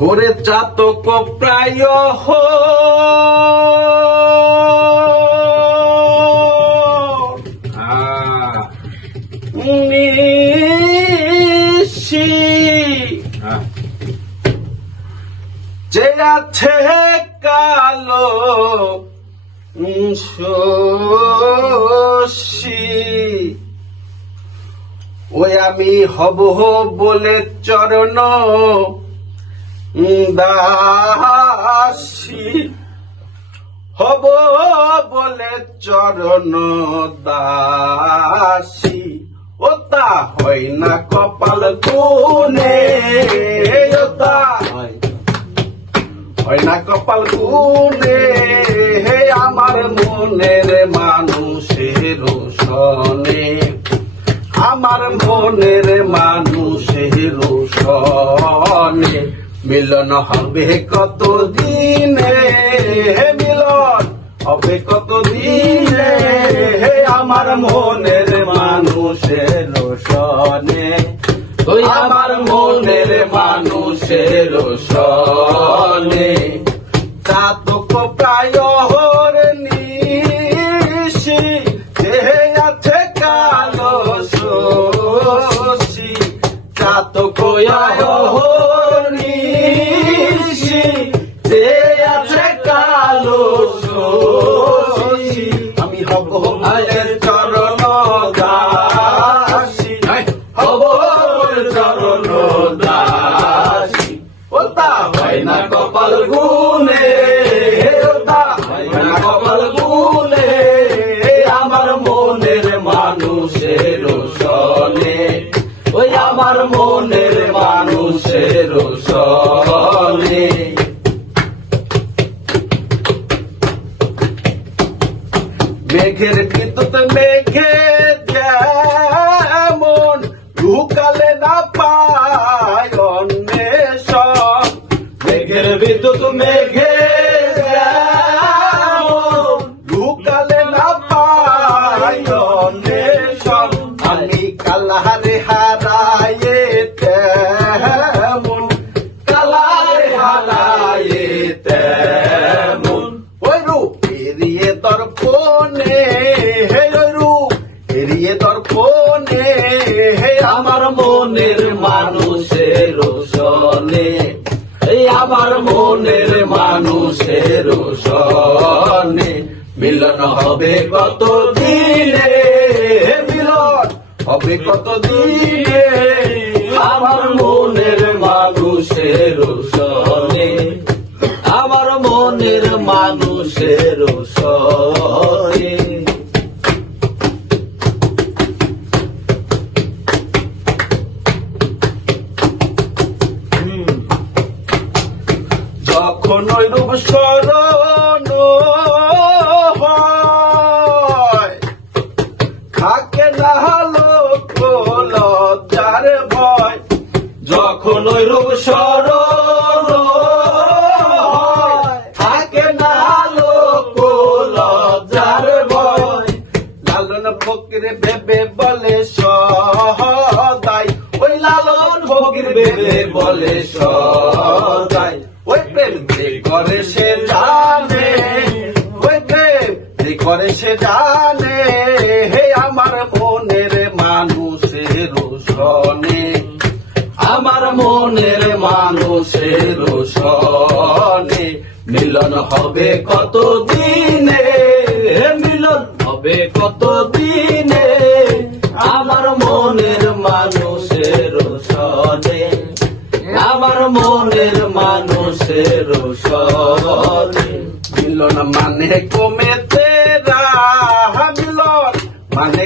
ওরে চাতক প্রায় নিশি যে আছে কালো শশী ওই আমি হব বলে চরণ দাসী হব বলে চরণ দাসী ও তা হয় না কপাল গুনে ও তা হয় না কপাল গুনে হে আমার মনের মানুষের সনে আমার মনের মানুষের সনে মিলন হবে কত দিনে মিলন হবে কত দিনে হে আমার মনের মানুষের সনে আমার মনের মানুষের সনে চাতক প্রায় নিশি যে আছে কালো শশী চাতক নিশি যে আছে কালো শশী আমি হব ভাইয়ের চরণ দাসী হব চরণ দাসী ও তা হয় না কপাল গুনে ও তা হয় না কপাল গুনে আমার মনের মানুষের সনে ওই আমার মনের মানুষের সনে মেঘের বিদ্যুৎ মেঘে যেমন লুকালে না পায় অন্বেষণ মেঘের বিদ্যুৎ মেঘে যেমন লুকালে না পায় অন্বেষণ আমি কালারে হারায়ে তেমন কালারে হারায়ে তেমন ওই রূপ এড়িয়ে দর্পণে হে রূপ এড়িয়ে দর্পণে হে আমার মনের মানুষের সনে এই আমার মনের মানুষের সনে মিলন হবে কত দিনে মিলন হবে কত দিনে আমার মনের মানুষের সনে আমার মনের মানুষের সনে যখন ওই রূপ স্মরণ হয় থাকে না লোক লজ্জার ভয় যখন ওই রূপ স্মরণ হয় থাকে না লোক লজ্জার ভয় লালন ফকির ভেবে বলে সদাই ওই লালন ফকির ভেবে বলে সদাই ওই প্রেম যে করে সে জানে ওই প্রেম যে করে সে জানে হে আমার মনের মানুষের সনে আমার মনের মানুষের সনে মিলন হবে কত দিনে মিলন হবে কত দিনে আমার মনের মানুষের সনে আমার মনের মানুষের সনে মিলন মানে কমেতে মিলন মানে